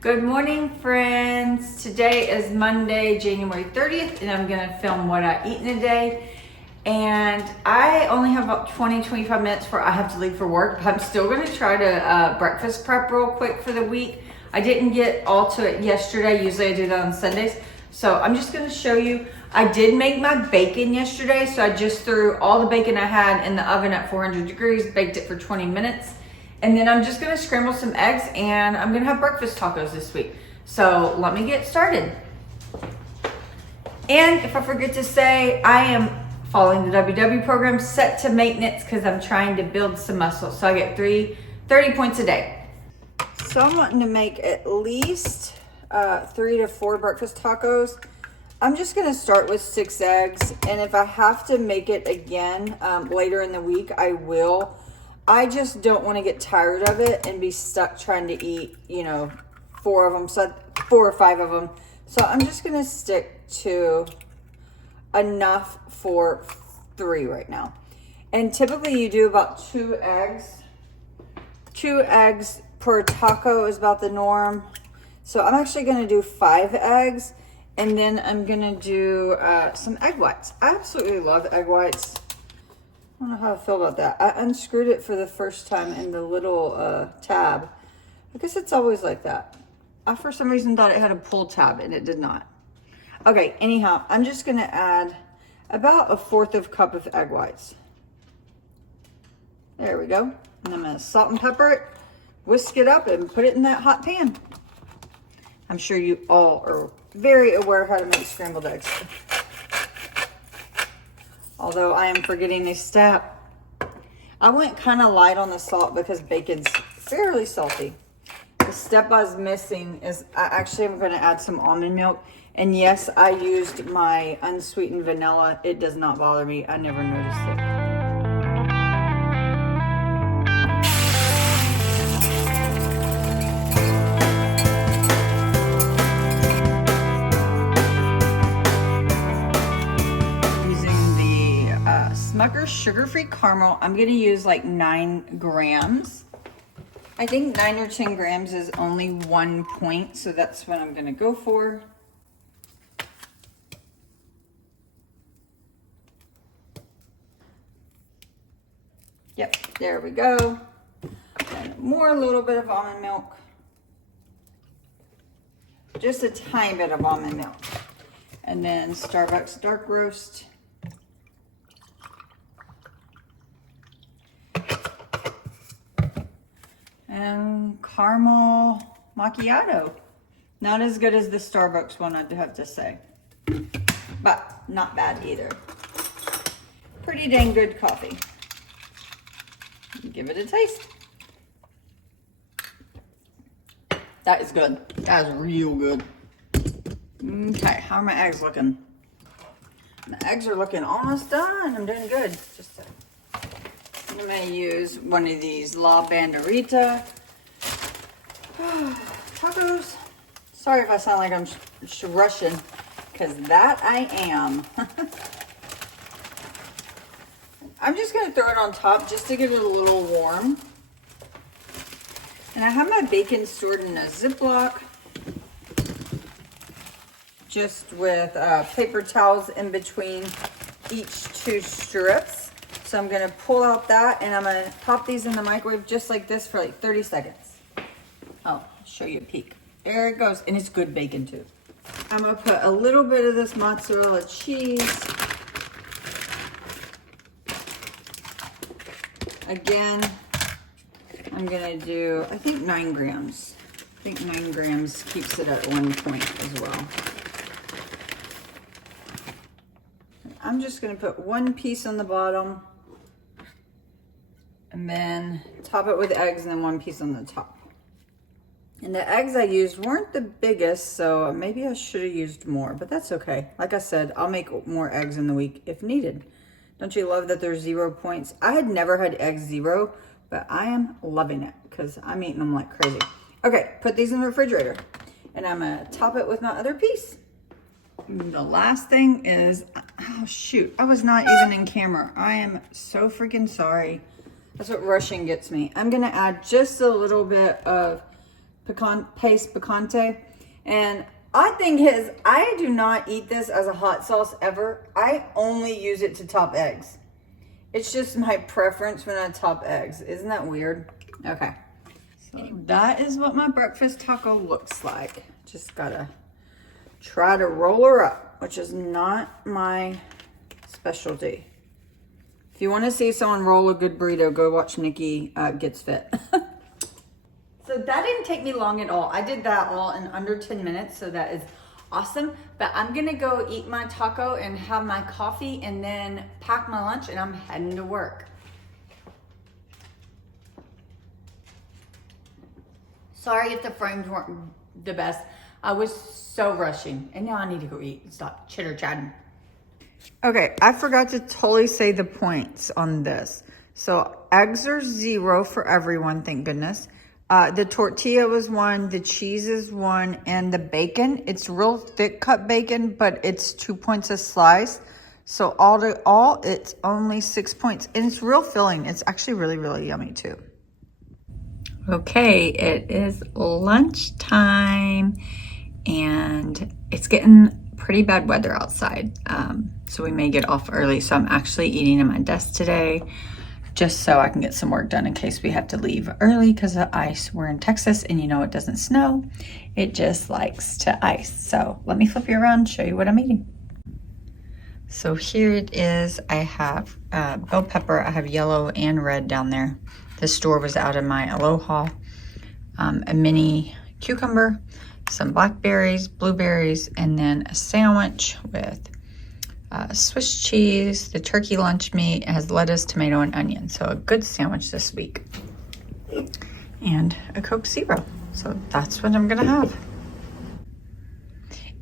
Good morning, friends. Today is Monday, January 30th, and I'm gonna film what I eat in a day. And I only have about 20-25 minutes before I have to leave for work, but I'm still gonna try to breakfast prep real quick for the week. I didn't get all to it yesterday. Usually I do that on Sundays. So I'm just gonna show you. I did make my bacon yesterday, so I just threw all the bacon I had in the oven at 400 degrees, baked it for 20 minutes. And then I'm just gonna scramble some eggs and I'm gonna have breakfast tacos this week. So let me get started. And if I forget to say, I am following the WW program, set to maintenance, because I'm trying to build some muscle. So I get 30 points a day. So I'm wanting to make at least 3 to 4 breakfast tacos. I'm just gonna start with 6 eggs. And if I have to make it again later in the week, I will. I just don't want to get tired of it and be stuck trying to eat, 4 of them, so 4 or 5 of them. So I'm just going to stick to enough for 3 right now. And typically you do about 2 eggs. 2 eggs per taco is about the norm. So I'm actually going to do 5 eggs, and then I'm going to do some egg whites. I absolutely love egg whites. I don't know how I feel about that. I unscrewed it for the first time in the little tab. I guess it's always like that. I, for some reason, thought it had a pull tab, and it did not. Okay, anyhow, I'm just going to add about 1/4 cup of egg whites. There we go. And I'm going to salt and pepper it, whisk it up, and put it in that hot pan. I'm sure you all are very aware how to make scrambled eggs. Although I am forgetting a step. I went kind of light on the salt because bacon's fairly salty. The step I was missing is I actually am going to add some almond milk. And yes, I used my unsweetened vanilla. It does not bother me. I never noticed it. Smucker's sugar-free caramel. I'm gonna use like 9 grams. I think 9 or 10 grams is only 1 point, so that's what I'm gonna go for. Yep, there we go. And more, a little bit of almond milk. Just a tiny bit of almond milk. And then Starbucks dark roast. And caramel macchiato. Not as good as the Starbucks one, I'd have to say. But not bad either. Pretty dang good coffee. Give it a taste. That is good. That is real good. Okay, how are my eggs looking? My eggs are looking almost done. I'm doing good. I'm going to use one of these La Banderita tacos. Sorry if I sound like I'm Russian, because that I am. I'm just going to throw it on top just to get it a little warm. And I have my bacon stored in a Ziploc, just with paper towels in between each 2 strips. So I'm going to pull out that, and I'm going to pop these in the microwave just like this for like 30 seconds. Oh, I'll show you a peek. There it goes. And it's good bacon too. I'm going to put a little bit of this mozzarella cheese. Again, I'm going to do, I think 9 grams. I think 9 grams keeps it at 1 point as well. I'm just going to put 1 piece on the bottom. And then top it with eggs, and then 1 piece on the top. And the eggs I used weren't the biggest, so maybe I should have used more, but that's okay. Like I said, I'll make more eggs in the week if needed. Don't you love that there's 0 points? I had never had eggs 0, but I am loving it because I'm eating them like crazy. Okay, put these in the refrigerator, and I'm gonna top it with my other piece. The last thing is, oh shoot, I was not even in camera. I am so freaking sorry. That's what rushing gets me. I'm gonna add just a little bit of paste picante. And I think I do not eat this as a hot sauce ever. I only use it to top eggs. It's just my preference when I top eggs. Isn't that weird? Okay. So that is what my breakfast taco looks like. Just gotta try to roll her up, which is not my specialty. If you want to see someone roll a good burrito, go watch Nikki Gets Fit. So that didn't take me long at all. I did that all in under 10 minutes, so that is awesome. But I'm gonna go eat my taco and have my coffee and then pack my lunch, and I'm heading to work. Sorry if the frames weren't the best. I was so rushing, and now I need to go eat and stop chitter-chatting. Okay, I forgot to totally say the points on this. So eggs are 0 for everyone, thank goodness. The tortilla was 1, the cheese is 1, and the bacon, it's real thick cut bacon, but it's 2 points a slice. So all it's only 6 points, and it's real filling. It's actually really, really yummy too. Okay, it is lunchtime, and it's getting pretty bad weather outside. So we may get off early. So I'm actually eating at my desk today, just so I can get some work done in case we have to leave early because of ice. We're in Texas, and you know it doesn't snow. It just likes to ice. So let me flip you around and show you what I'm eating. So here it is. I have bell pepper. I have yellow and red down there. The store was out of my Aloha. A mini cucumber, some blackberries, blueberries, and then a sandwich with Swiss cheese. The turkey lunch meat has lettuce, tomato, and onion. So a good sandwich this week. And a Coke Zero. So that's what I'm gonna have.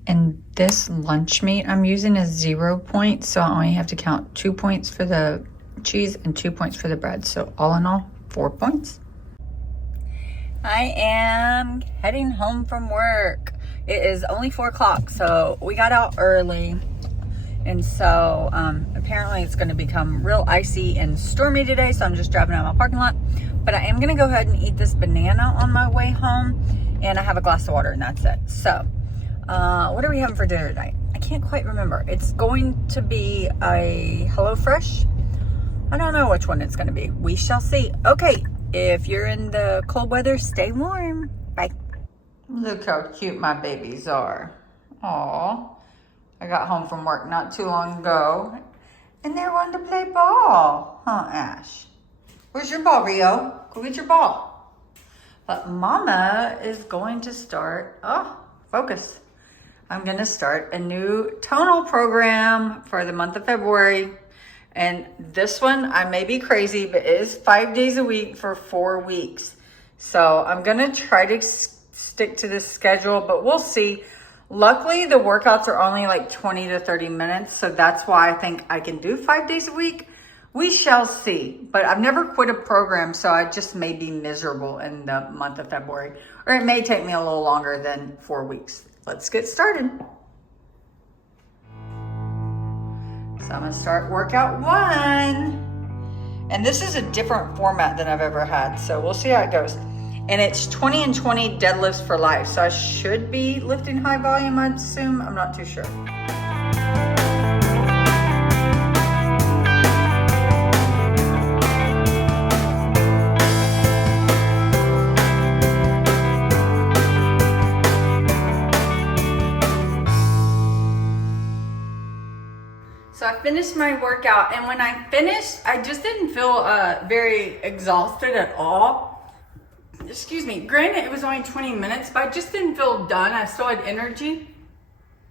And this lunch meat I'm using is 0 points. So I only have to count 2 points for the cheese and 2 points for the bread. So all in all, 4 points. I am heading home from work. It is only 4 o'clock, so we got out early. And so apparently it's going to become real icy and stormy today, so I'm just driving out of my parking lot. But I am going to go ahead and eat this banana on my way home, and I have a glass of water, and that's it. So what are we having for dinner tonight? I can't quite remember. It's going to be a HelloFresh. I don't know which one it's going to be. We shall see. Okay, if you're in the cold weather, stay warm. Bye. Look how cute my babies are. Aw. I got home from work not too long ago, and they're wanting to play ball. Huh, Ash? Where's your ball, Rio? Go get your ball. But Mama is going to start, focus. I'm going to start a new tonal program for the month of February. And this one, I may be crazy, but it is 5 days a week for 4 weeks. So I'm going to try to stick to this schedule, but we'll see. Luckily, the workouts are only like 20 to 30 minutes. So that's why I think I can do 5 days a week. We shall see. But I've never quit a program, so I just may be miserable in the month of February. Or it may take me a little longer than 4 weeks. Let's get started. So I'm gonna start workout 1. And this is a different format than I've ever had, so we'll see how it goes. And it's 20 and 20 deadlifts for life. So I should be lifting high volume, I'd assume. I'm not too sure. So I finished my workout, and when I finished, I just didn't feel very exhausted at all. Excuse me. Granted, it was only 20 minutes, but I just didn't feel done. I still had energy.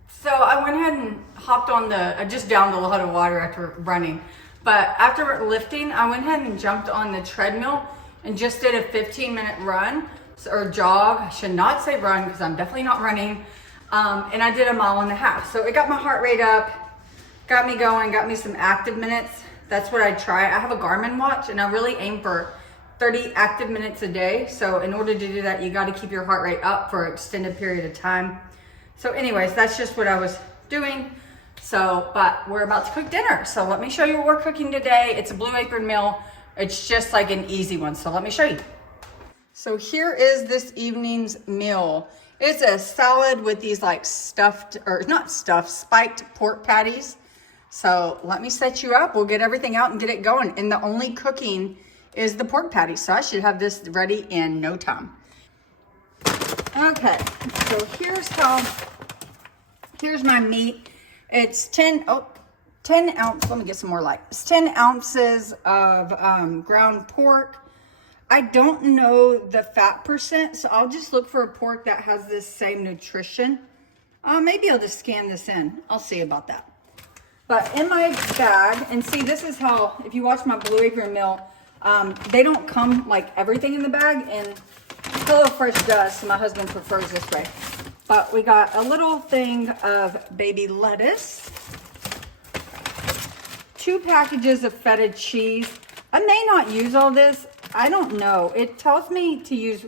So I went ahead and hopped on I just downed a lot of water after running. But after lifting, I went ahead and jumped on the treadmill and just did a 15-minute run or jog. I should not say run because I'm definitely not running. And I did a 1.5 miles. So it got my heart rate up. Got me going, got me some active minutes. That's what I try. I have a Garmin watch, and I really aim for 30 active minutes a day. So in order to do that, you got to keep your heart rate up for an extended period of time. So anyways, that's just what I was doing. So, but we're about to cook dinner. So let me show you what we're cooking today. It's a Blue Apron meal. It's just like an easy one. So let me show you. So here is this evening's meal. It's a salad with these like stuffed, or not stuffed, spiked pork patties. So let me set you up. We'll get everything out and get it going. And the only cooking is the pork patty. So I should have this ready in no time. Okay, so here's my meat. It's 10 ounces, let me get some more light. It's 10 ounces of ground pork. I don't know the fat percent, so I'll just look for a pork that has this same nutrition. Maybe I'll just scan this in. I'll see about that. But in my bag, and see, this is how, if you watch my Blue Apron meal, they don't come like everything in the bag, and HelloFresh does, so my husband prefers this way. But we got a little thing of baby lettuce, 2 packages of feta cheese. I may not use all this. I don't know. It tells me to use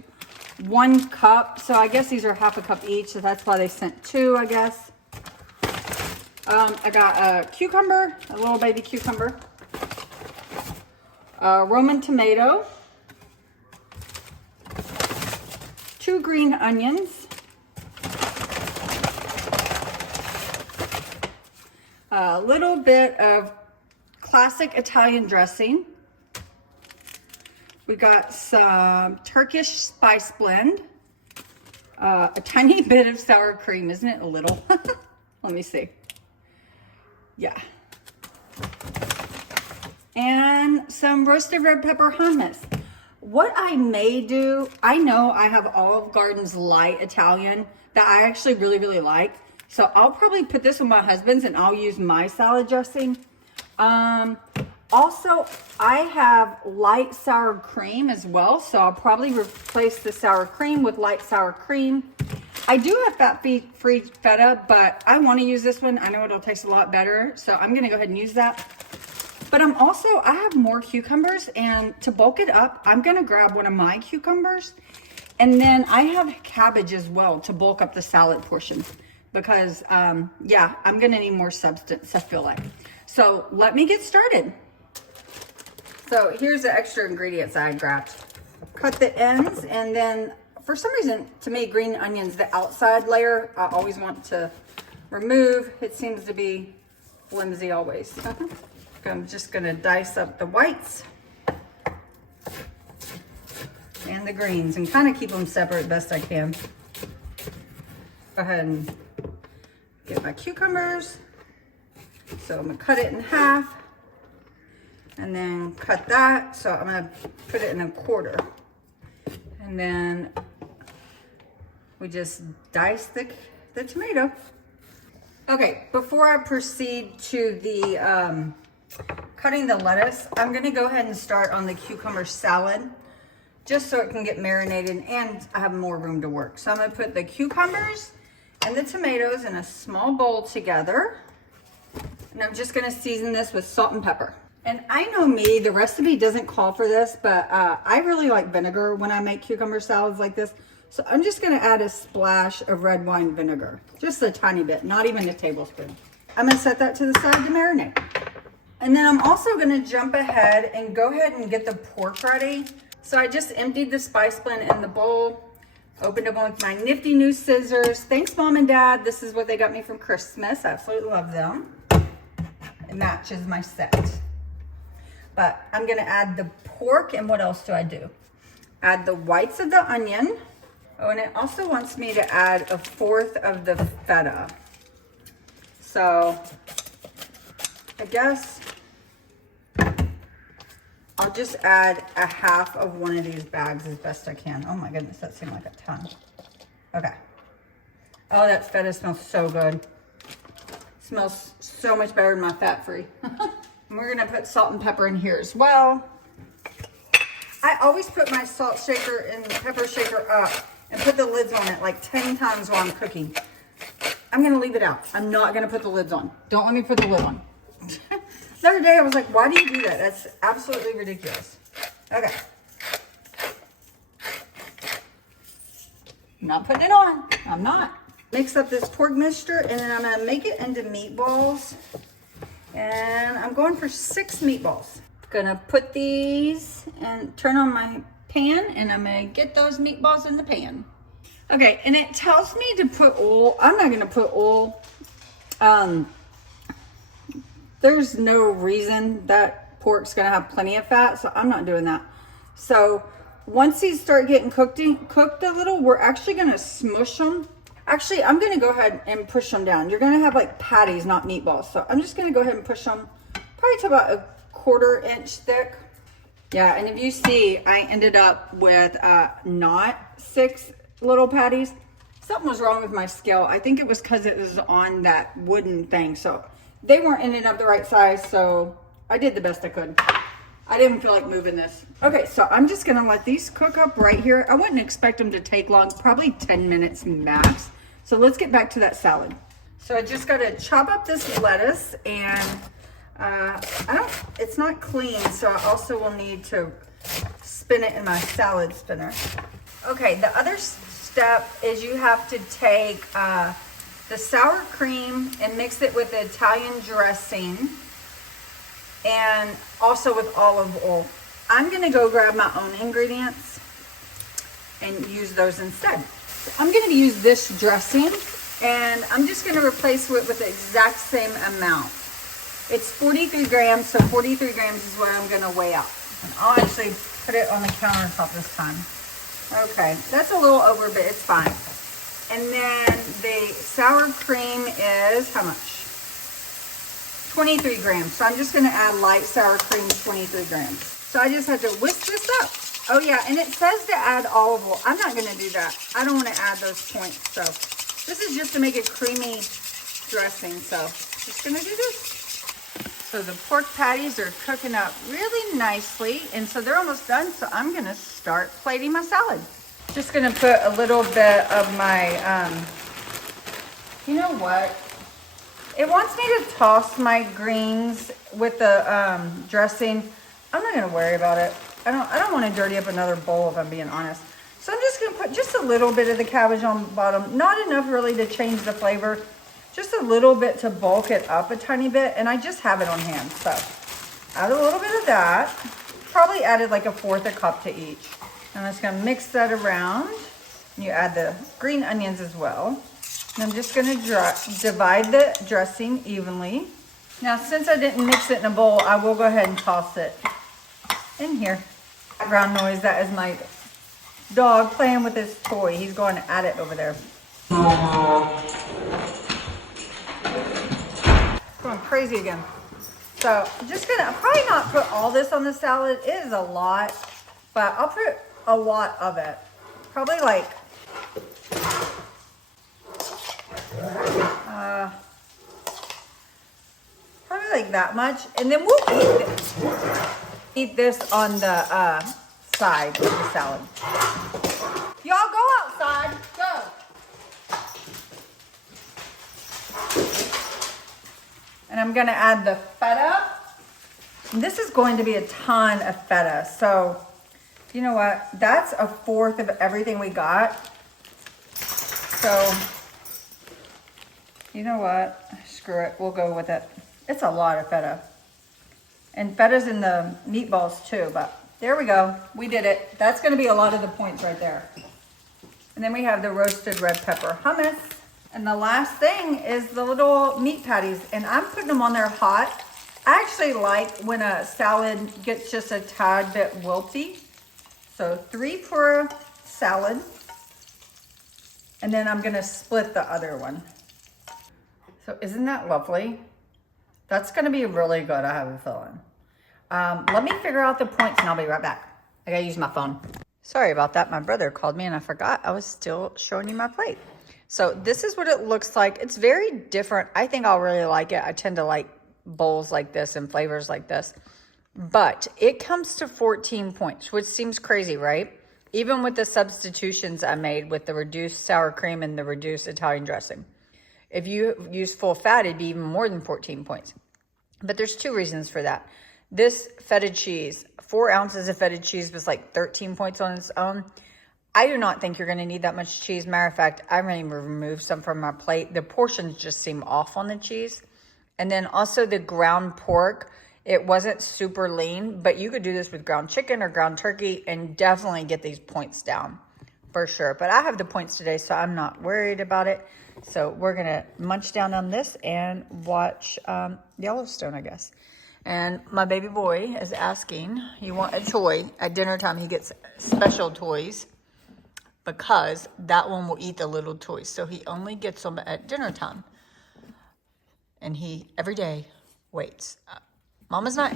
1 cup, so I guess these are half a cup each, so that's why they sent 2, I guess. I got a cucumber, a little baby cucumber, a Roman tomato, 2 green onions, a little bit of classic Italian dressing. We got some Turkish spice blend, a tiny bit of sour cream, isn't it a little? Let me see. Yeah. And some roasted red pepper hummus. What I may do, I know I have Olive Garden's light Italian that I actually really, really like. So I'll probably put this with my husband's and I'll use my salad dressing. Also, I have light sour cream as well. So I'll probably replace the sour cream with light sour cream. I do have fat-free feta, but I want to use this one. I know it'll taste a lot better. So I'm going to go ahead and use that. But I have more cucumbers, and to bulk it up, I'm going to grab one of my cucumbers. And then I have cabbage as well to bulk up the salad portion. Because, yeah, I'm going to need more substance, I feel like. So let me get started. So here's the extra ingredients I grabbed. Cut the ends, and then for some reason, to me, green onions, the outside layer, I always want to remove. It seems to be flimsy always. I'm just gonna dice up the whites and the greens and kind of keep them separate best I can. Go ahead and get my cucumbers. So I'm gonna cut it in half and then cut that. So I'm gonna put it in a quarter. And then we just dice the tomato. Okay, before I proceed to the cutting the lettuce, I'm gonna go ahead and start on the cucumber salad just so it can get marinated and I have more room to work. So I'm gonna put the cucumbers and the tomatoes in a small bowl together. And I'm just gonna season this with salt and pepper. And I know me, the recipe doesn't call for this, but I really like vinegar when I make cucumber salads like this. So I'm just gonna add a splash of red wine vinegar, just a tiny bit, not even a tablespoon. I'm gonna set that to the side to marinate. And then I'm also gonna jump ahead and go ahead and get the pork ready. So I just emptied the spice blend in the bowl, opened it up with my nifty new scissors. Thanks, Mom and Dad. This is what they got me from Christmas. I absolutely love them. It matches my set. But I'm gonna add the pork, and what else do I do? Add the whites of the onion. Oh, and it also wants me to add 1/4 of the feta. So I guess I'll just add 1/2 of one of these bags as best I can. Oh my goodness, that seemed like a ton. Okay. Oh, that feta smells so good. It smells so much better than my fat-free. And we're gonna put salt and pepper in here as well. I always put my salt shaker and pepper shaker up and put the lids on it like 10 times while I'm cooking. I'm gonna leave it out. I'm not gonna put the lids on. Don't let me put the lid on. The other day I was like, why do you do that? That's absolutely ridiculous. Okay. I'm not putting it on. I'm not. Mix up this pork mixture and then I'm gonna make it into meatballs. And I'm going for 6 meatballs. Gonna put these and turn on my pan, and I'm gonna get those meatballs in the pan. Okay, and it tells me to put oil. I'm not gonna put oil. There's no reason that pork's gonna have plenty of fat, so I'm not doing that. So once these start getting cooked a little, we're actually gonna smush them. Actually, I'm gonna go ahead and push them down. You're gonna have like patties, not meatballs. So I'm just gonna go ahead and push them probably to about a 1/4 inch thick. Yeah, and if you see, I ended up with not 6 little patties. Something was wrong with my scale. I think it was because it was on that wooden thing. So they weren't ending up the right size, so I did the best I could. I didn't feel like moving this. Okay, so I'm just gonna let these cook up right here. I wouldn't expect them to take long, probably 10 minutes max. So let's get back to that salad. So I just gotta chop up this lettuce, and it's not clean, so I also will need to spin it in my salad spinner. Okay, the other step is you have to take the sour cream and mix it with the Italian dressing and also with olive oil. I'm gonna go grab my own ingredients and use those instead. So I'm gonna use this dressing, and I'm just gonna replace it with the exact same amount. It's 43 grams, so 43 grams is what I'm gonna weigh out. And I'll actually put it on the countertop this time. Okay, that's a little over, but it's fine. And then the sour cream is how much? 23 grams. So I'm just gonna add light sour cream, 23 grams. So I just had to whisk this up. Oh yeah, and it says to add olive oil. I'm not gonna do that. I don't wanna add those points. So this is just to make a creamy dressing. So just gonna do this. So the pork patties are cooking up really nicely, and so they're almost done. So I'm gonna start plating my salad. Just gonna put a little bit of my, you know what? It wants me to toss my greens with the dressing. I'm not gonna worry about it. I don't want to dirty up another bowl if I'm being honest. So I'm just gonna put just a little bit of the cabbage on the bottom. Not enough really to change the flavor. Just a little bit to bulk it up a tiny bit, and I just have it on hand. So add a little bit of that. Probably added like 1/4 cup to each. And I'm just gonna mix that around. You add the green onions as well. And I'm just gonna divide the dressing evenly. Now, since I didn't mix it in a bowl, I will go ahead and toss it in here. Background noise, that is my dog playing with his toy. He's going at it over there. Going crazy again. So I'm just gonna probably not put all this on the salad. It is a lot, but I'll put a lot of it. Probably like that much, and then we'll eat this on the side of the salad. Y'all go outside. Go. And I'm gonna add the feta. And this is going to be a ton of feta. So, you know what? That's 1/4 of everything we got. So, you know what? Screw it. We'll go with it. It's a lot of feta. And feta's in the meatballs too, but there we go. We did it. That's gonna be a lot of the points right there. And then we have the roasted red pepper hummus. And the last thing is the little meat patties, and I'm putting them on there hot. I actually like when a salad gets just a tad bit wilty. So 3 for a salad. And then I'm gonna split the other one. So isn't that lovely? That's gonna be really good, I have a feeling. Let me figure out the points and I'll be right back. I gotta use my phone. Sorry about that, my brother called me and I forgot I was still showing you my plate. So this is what it looks like. It's very different. I think I'll really like it. I tend to like bowls like this and flavors like this. But it comes to 14 points, which seems crazy, right? Even with the substitutions I made with the reduced sour cream and the reduced Italian dressing. If you use full fat, it'd be even more than 14 points. But there's 2 reasons for that. This feta cheese, 4 ounces of feta cheese was like 13 points on its own. I do not think you're going to need that much cheese. Matter of fact, I'm going to remove some from my plate. The portions just seem off on the cheese. And then also the ground pork It wasn't super lean, but you could do this with ground chicken or ground turkey and definitely get these points down for sure. But I have the points today, so I'm not worried about it. So we're gonna munch down on this and watch Yellowstone, I guess. And my baby boy is asking, you want a toy? At dinner time, he gets special toys because that one will eat the little toys. So he only gets them at dinner time. And he, every day, waits. Mama's not,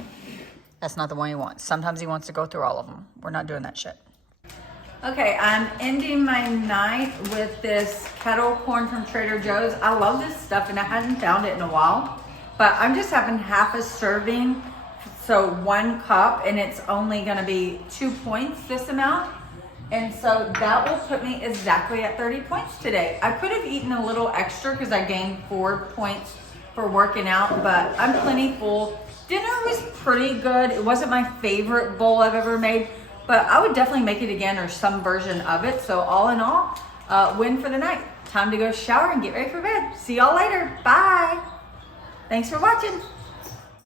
that's not the one he wants. Sometimes he wants to go through all of them. We're not doing that shit. Okay, I'm ending my night with this kettle corn from Trader Joe's. I love this stuff and I hadn't found it in a while. But I'm just having half a serving, so 1 cup, and it's only gonna be 2 points, this amount. And so that will put me exactly at 30 points today. I could have eaten a little extra because I gained 4 points for working out, but I'm plenty full. Dinner was pretty good. It wasn't my favorite bowl I've ever made, but I would definitely make it again or some version of it. So all in all, win for the night. Time to go shower and get ready for bed. See y'all later. Bye. Thanks for watching.